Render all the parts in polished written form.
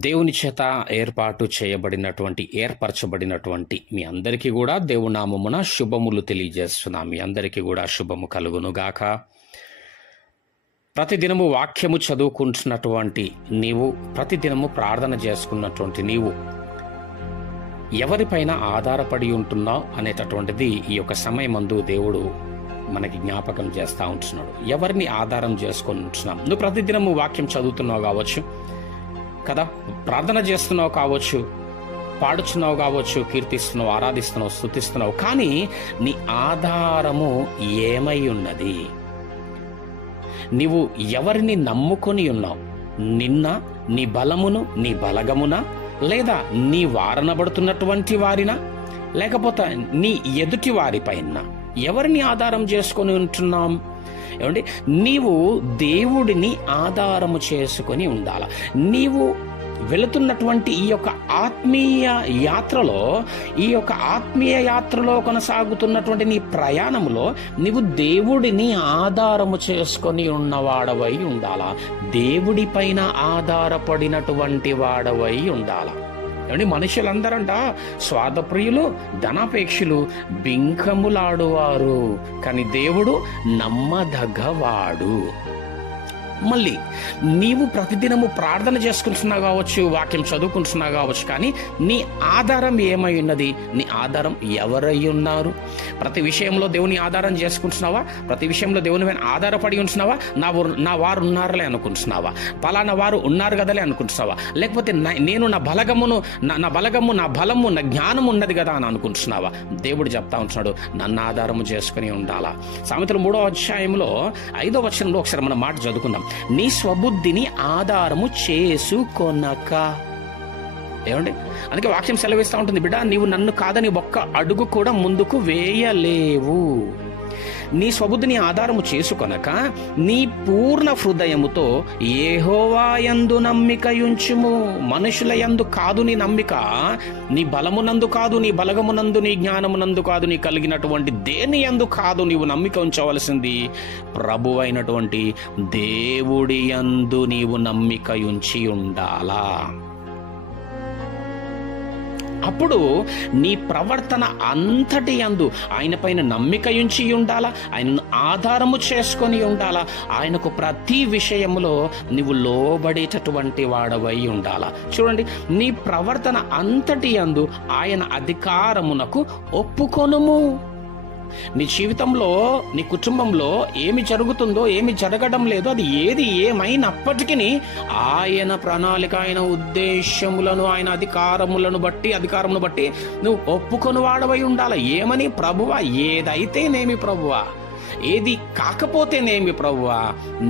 దేవుని చేత ఏర్పరచబడినటువంటి మీ అందరికీ కూడా దేవుని నామమున శుభములు తెలియజేస్తున్నాం. మీ అందరికీ కూడా శుభము కలుగునుగాక. ప్రతిదినము వాక్యము చదువుకుంటున్నటువంటి నీవు, ప్రతిదినము ప్రార్థన చేసుకున్నటువంటి నీవు ఎవరిపైన ఆధారపడి ఉంటున్నావు అనేటటువంటిది ఈ యొక్క సమయమందు దేవుడు మనకి జ్ఞాపకం చేస్తూ ఉంటున్నాడు. ఎవరిని ఆధారం చేసుకొని ఉంటున్నాం? నువ్వు ప్రతిదినము వాక్యం చదువుతున్నావు కావచ్చు కదా, ప్రార్థన చేస్తున్నావు కావచ్చు, పాడుచున్నావు కావచ్చు, కీర్తిస్తున్నావు, ఆరాధిస్తున్నావు, స్తుతిస్తున్నావు, కానీ నీ ఆధారము ఏమై ఉన్నది? నీవు ఎవరిని నమ్ముకొని ఉన్నావు? నిన్న నీ బలమును, నీ బలగమున, లేదా నీ వారనబడుతున్నటువంటి వారినా, లేకపోతే నీ ఎదుటి వారిపైన ఎవరిని ఆధారం చేసుకొని ఉంటున్నాం? ఏమండి, నీవు దేవుడిని ఆధారము చేసుకొని ఉండాలి. నీవు వెళుతున్నటువంటి ఈ యొక్క ఆత్మీయ యాత్రలో కొనసాగుతున్నటువంటి నీ ప్రయాణంలో నీవు దేవుడిని ఆధారము చేసుకొని ఉన్నవాడవై ఉండాలా. దేవుడి పైన ఆధారపడినటువంటి వాడవై ఉండాలా. ఏమండి, మనుషులందరంట స్వార్థప్రియులు, ధనాపేక్షులు, బింకములాడువారు, కానీ దేవుడు నమ్మదగ్గవాడు. మళ్ళీ నీవు ప్రతిదినము ప్రార్థన చేసుకుంటున్నావు కావచ్చు, వాక్యం చదువుకుంటున్నావు కావచ్చు, కానీ నీ ఆధారం ఏమై ఉన్నది? నీ ఆధారం ఎవరై ఉన్నారు? ప్రతి విషయంలో దేవుని ఆధారం చేసుకుంటున్నావా? ప్రతి విషయంలో దేవుని మీద ఆధారపడి ఉంటున్నావా? నా వారు ఉన్నారులే అనుకుంటున్నావా? పలానా వారు ఉన్నారు కదలే అనుకుంటున్నావా? లేకపోతే నేను నా బలము, నా బలము, నా జ్ఞానం ఉన్నది కదా అని అనుకుంటున్నావా? దేవుడు చెప్తా ఉంటున్నాడు, నన్ను ఆధారము చేసుకుని ఉండాలా. సామెతలు 3వ అధ్యాయంలో 5వ వచనంలో ఒకసారి మనం మాట చదువుకుందాం. నీ స్వబుద్ధిని ఆధారము చేసుకొనక. ఏమండి, అందుకే వాక్యం సెలవిస్తూ ఉంటుంది, బిడ్డ నీవు నన్ను కాదని ఒక్క అడుగు కూడా ముందుకు వేయలేవు. నీ స్వబుద్ధిని ఆధారము చేసుకొనక నీ పూర్ణ హృదయముతో యెహోవా యందు నమ్మికయుంచుము. మనుషుల యందు కాదు నీ నమ్మిక, నీ బలమునందు కాదు, నీ బలగమునందు, నీ జ్ఞానమునందు కాదు, నీ కలిగినటువంటి దేని యందు కాదు నీవు నమ్మిక ఉంచవలసింది, ప్రభువైనటువంటి దేవుడి యందు నీవు నమ్మికయుంచి ఉండాలా. అప్పుడు నీ ప్రవర్తన అంతటి యందు ఆయన పైన నమ్మికయుంచి ఉండాలా, ఆయనను ఆధారము చేసుకొని ఉండాలా, ఆయనకు ప్రతి విషయములో నీవు లోబడేటటువంటి వాడవై ఉండాలా. చూడండి, నీ ప్రవర్తన అంతటి యందు ఆయన అధికారమునకు ఒప్పుకొనుము. నీ జీవితంలో, నీ కుటుంబంలో ఏమి జరుగుతుందో, ఏమి జరగడం లేదో, అది ఏది ఏమైనప్పటికీ ఆయన ప్రణాళిక, ఆయన ఉద్దేశములను, ఆయన అధికారమును బట్టి నువ్వు ఒప్పుకొని వాడవై ఉండాలి. ఏమని? ప్రభువా, ఏదైతేనేమి ప్రభువా, ఏది కాకపోతేనేమి ప్రభువా,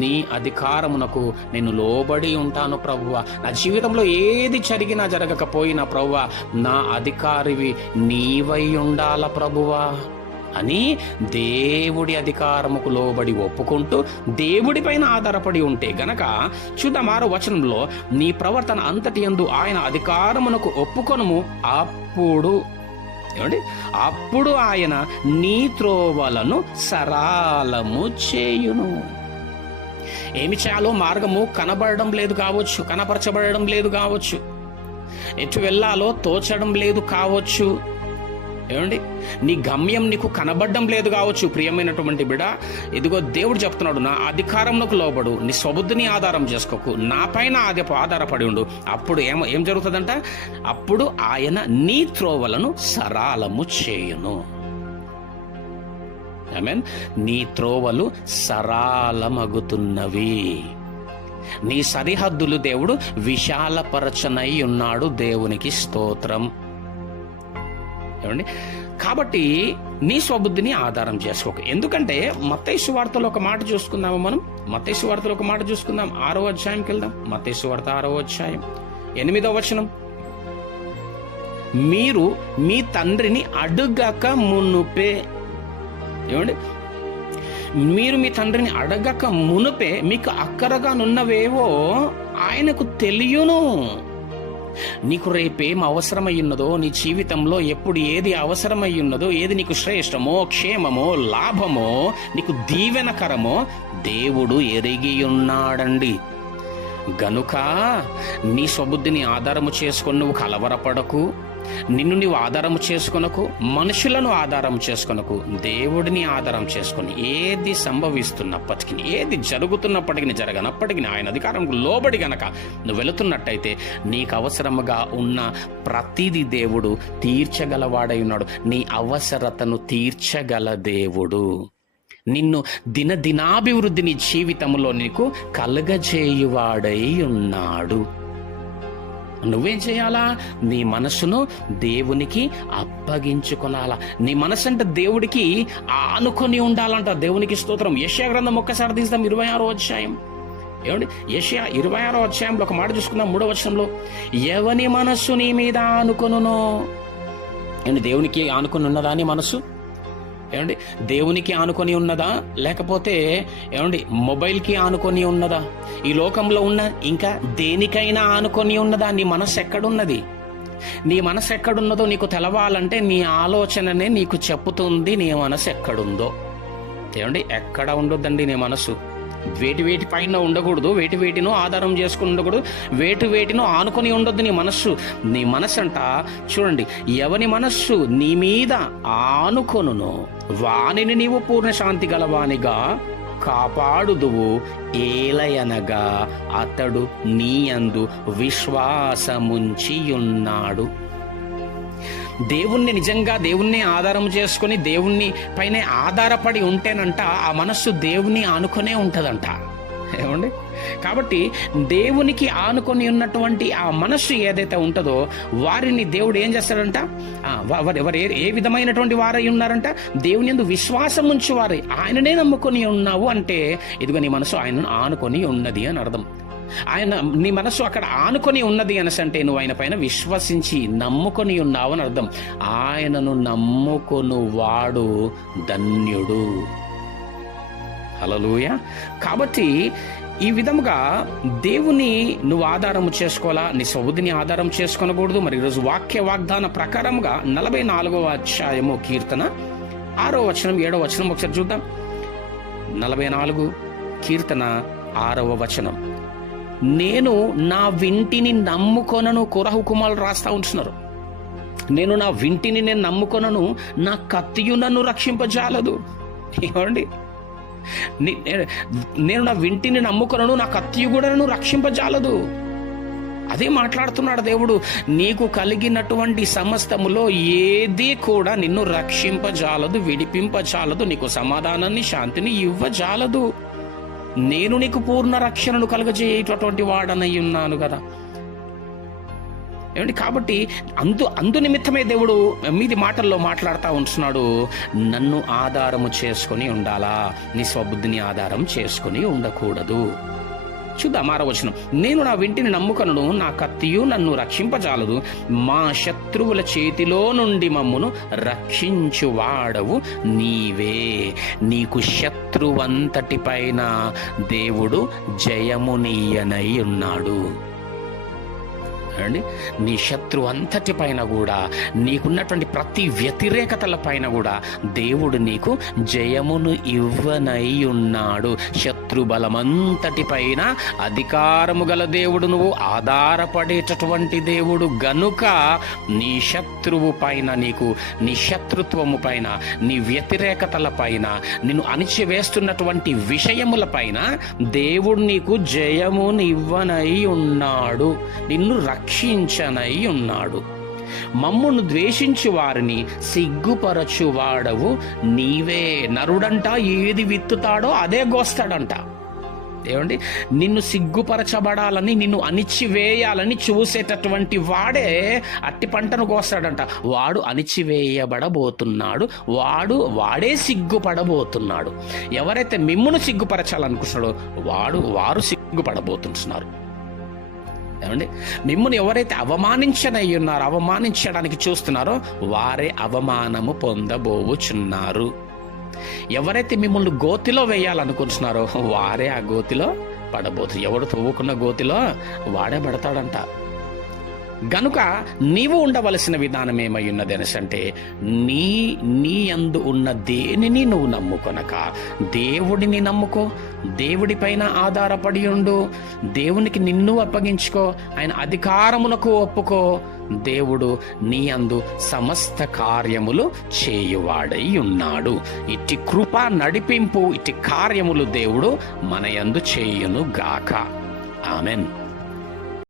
నీ అధికారమునకు నేను లోబడి ఉంటాను ప్రభువా. నా జీవితంలో ఏది జరిగినా జరగకపోయినా ప్రభువా, నా అధికారివి నీవై ఉండాల ప్రభువా అని దేవుడి అధికారముకు లోబడి ఒప్పుకుంటూ దేవుడి పైన ఆధారపడి ఉంటే గనక, చూద్దాం 6వ వచనంలో, నీ ప్రవర్తన అంతటి యందు ఆయన అధికారమునకు ఒప్పుకొనుము, అప్పుడు ఆయన నీ త్రోవలను సరళము చేయును. ఏమి చేయాలో మార్గము కనబడడం లేదు కావచ్చు, కనపరచబడడం లేదు కావచ్చు, ఎటు వెళ్ళాలో తోచడం లేదు కావచ్చు, ఏమండి, నీ గమ్యం నీకు కనబడడం లేదు కావచ్చు. ప్రియమైనటువంటి బిడ్డ, ఇదిగో దేవుడు చెప్తున్నాడు, నా అధికారంలోకి లోబడు, నీ స్వబుద్ధిని ఆధారం చేసుకోకు, నా పైన ఆధారపడి ఉండు. అప్పుడు ఏం జరుగుతుందంట? అప్పుడు ఆయన నీ త్రోవలను సరళము చేయును. ఆమేన్. నీ త్రోవలు సరళమగుతున్నవి. నీ సరిహద్దులు దేవుడు విశాలపరచనై ఉన్నాడు. దేవునికి స్తోత్రం. ఏమండి, కాబట్టి నీ స్వబుద్ధిని ఆధారం చేసుకోక. ఎందుకంటే మత్తయి సువార్తలో ఒక మాట చూసుకుందాము. మనం మత్తయి సువార్తలో ఒక మాట చూసుకుందాం. 6వ అధ్యాయంకి వెళ్దాం. మత్తయి సువార్త 6వ అధ్యాయం 8వ వచనం. మీరు మీ తండ్రిని అడగక మునుపే, ఏమండి, మీరు మీ తండ్రిని అడగక మునుపే మీకు అక్కరగానున్నవేవో ఆయనకు తెలియను. నీకు రేపేం అవసరమై ఉన్నదో, నీ జీవితంలో ఎప్పుడు ఏది అవసరమై ఉన్నదో, ఏది నీకు శ్రేష్టమో, క్షేమమో, లాభమో, నీకు దీవెనకరమో దేవుడు ఎరిగి ఉన్నాడండి. గనుక నీ స్వబుద్ధిని ఆధారము చేసుకొని నువ్వు కలవరపడకు, నిన్ను నీవు ఆధారము చేసుకొనకు, మనుషులను ఆధారం చేసుకొనకు, దేవుడిని ఆధారం చేసుకొని ఏది సంభవిస్తున్నప్పటికీ, ఏది జరుగుతున్నప్పటికీ జరగనప్పటికీ ఆయన అధికారంకు లోబడి గనక నువ్వు వెళుతున్నట్టయితే నీకు అవసరముగా ఉన్న ప్రతిదీ దేవుడు తీర్చగలవాడై ఉన్నాడు. నీ అవసరతను తీర్చగల దేవుడు, నిన్ను దినాభివృద్ధిని జీవితంలో నీకు కలగజేయువాడై ఉన్నాడు. నువ్వేం చేయాలా? నీ మనసును దేవునికి అప్పగించుకోవాలా. నీ మనసు అంటే దేవుడికి ఆనుకొని ఉండాలంట. దేవునికి స్తోత్రం. యెషయా గ్రంథం ఒక్కసారి తీద్దాం, 26వ అధ్యాయం. ఏమండి, యెషయా 26వ అధ్యాయంలో ఒక మాట చూసుకుందాం, 3వ వచనంలో, ఎవని మనస్సు నీ మీద ఆనుకొనునో. ఏమండి, దేవునికి ఆనుకొని ఉన్నదా నీ మనసు? ఏమండి, దేవునికి ఆనుకొని ఉన్నదా, లేకపోతే ఏమండి మొబైల్కి ఆనుకొని ఉన్నదా, ఈ లోకంలో ఉన్న ఇంకా దేనికైనా ఆనుకొని ఉన్నదా? నీ మనసు ఎక్కడున్నది? నీ మనసు ఎక్కడున్నదో నీకు తెలవాలంటే నీ ఆలోచననే నీకు చెప్పుతుంది నీ మనసు ఎక్కడుందో. ఏమండి, ఎక్కడ ఉండొద్దండి నీ మనసు. వేటి పైన ఉండకూడదు, వేటినో ఆధారం చేసుకుని ఉండకూడదు, వేటినో ఆనుకొని ఉండొద్దు నీ మనస్సు. నీ మనస్సు అంట చూడండి, ఎవని మనస్సు నీ మీద ఆనుకొనునో వానిని నీవు పూర్ణ శాంతి గలవానిగా కాపాడుదువు, ఏలయనగా అతడు నీ యందు విశ్వాసముంచి ఉన్నాడు. దేవుణ్ణి నిజంగా దేవుణ్ణి ఆధారం చేసుకుని దేవుణ్ణి పైనే ఆధారపడి ఉంటేనంట ఆ మనస్సు దేవుని ఆనుకొనే ఉంటదంట. ఏమండి, కాబట్టి దేవునికి ఆనుకొని ఉన్నటువంటి ఆ మనస్సు ఏదైతే ఉంటుందో వారిని దేవుడు ఏం చేస్తాడంట? ఎవరు ఏ విధమైనటువంటి వారై ఉన్నారంట? దేవుని యందు విశ్వాసం ఉంచి వారై, ఆయననే నమ్ముకొని ఉన్నావు అంటే ఇదిగో నీ మనసు ఆయనను ఆనుకొని ఉన్నది అని అర్థం. ఆయన నీ మనసు అక్కడ ఆనుకొని ఉన్నది అనసంటే నువ్వు ఆయన పైన విశ్వసించి నమ్ముకొని ఉన్నావు అని అర్థం. ఆయనను నమ్ముకొను వాడు ధన్యుడు. హల్లెలూయా. కాబట్టి ఈ విధముగా దేవుని నువ్వు ఆధారము చేసుకోవాలా, నీ స్వబుద్ధిని ఆధారం చేసుకొనకూడదు. మరి ఈరోజు వాక్య వాగ్దాన ప్రకారముగా 44వ అధ్యాయము కీర్తన 6వ వచనం 7వ వచనం ఒకసారి చూద్దాం. 44 కీర్తన 6వ వచనం, నేను నా వింటిని నమ్ముకొనను. కొరహు కుమారులు రాస్తా ఉంటున్నారు, నేను నా వింటిని నేను నమ్ముకొనను, నా కత్తియు నన్ను రక్షింపజాలదు. ఏమండి, నేను నా వింటిని నమ్ముకొనను, నా కత్తియు కూడా నన్ను రక్షింపజాలదు. అదే మాట్లాడుతున్నాడు దేవుడు. నీకు కలిగినటువంటి సమస్తములో ఏది కూడా నిన్ను రక్షింపజాలదు, విడిపింపజాలదు, నీకు సమాధానాన్ని శాంతిని ఇవ్వజాలదు. నేను నీకు పూర్ణ రక్షణను కలుగజేయటటువంటి వాడనై ఉన్నాను కదా. ఏమండి, కాబట్టి అందు నిమిత్తమే దేవుడు మీది మాటల్లో మాట్లాడుతూ ఉంటున్నాడు, నన్ను ఆధారము చేసుకొని ఉండాలా, నీ స్వబుద్ధిని ఆధారం చేసుకొని ఉండకూడదు. చూద్దాం 6వ వచనం, నేను నా వింటిని నమ్ముకొనను, నా కత్తియు నన్ను రక్షింపజాలదు, మా శత్రువుల చేతిలో నుండి మమ్మును రక్షించువాడవు నీవే. నీకు శత్రువంతటి పైన దేవుడు జయమునీయనై ఉన్నాడు. అండి, నీ శత్రు అంతటి పైన కూడా, నీకున్నటువంటి ప్రతి వ్యతిరేకతల పైన కూడా దేవుడు నీకు జయమును ఇవ్వనై ఉన్నాడు. శత్రు బలమంతటి పైన అధికారము గల దేవుడు, నువ్వు ఆధారపడేటటువంటి దేవుడు గనుక నీ శత్రువు పైన, నీకు నీ శత్రుత్వము పైన, నీ వ్యతిరేకతల పైన, నిన్ను అణిచివేస్తున్నటువంటి విషయముల పైన దేవుడు నీకు జయమునివ్వనై ఉన్నాడు, నిన్ను రక్షించనై ఉన్నాడు. మమ్మును ద్వేషించు వారిని సిగ్గుపరచువాడవు నీవే. నరుడంట ఏది విత్తుతాడో అదే గోస్తాడంట. ఏమండి, నిన్ను సిగ్గుపరచబడాలని, నిన్ను అణిచివేయాలని చూసేటటువంటి వాడే అట్టి పంటను కోస్తాడంట. వాడు అణిచివేయబడబోతున్నాడు, వాడే సిగ్గుపడబోతున్నాడు. ఎవరైతే మిమ్మును సిగ్గుపరచాలనుకుంటున్నాడో వారు సిగ్గుపడబోతున్నారు. ఏమండి, మిమ్మల్ని ఎవరైతే అవమానించడానికి చూస్తున్నారో వారే అవమానము పొందబోచున్నారు. ఎవరైతే మిమ్మల్ని గోతిలో వేయాలనుకుంటున్నారో వారే ఆ గోతిలో పడబోతున్నారు. ఎవడు తవ్వుకున్న గోతిలో వాడే పడతాడంట. గనుక నీవు ఉండవలసిన విధానం ఏమై ఉన్నది అంటే నీ యందు ఉన్న దేనిని నువ్వు నమ్ముకొనక దేవుడిని నమ్ముకో, దేవుడి పైన ఆధారపడి ఉండు, దేవునికి నిన్ను అప్పగించుకో, ఆయన అధికారమునకు ఒప్పుకో. దేవుడు నీ యందు సమస్త కార్యములు చేయువాడై ఉన్నాడు. ఇట్టి కృప, నడిపింపు, ఇట్టి కార్యములు దేవుడు మన యందు చేయును గాక. ఆమెన్.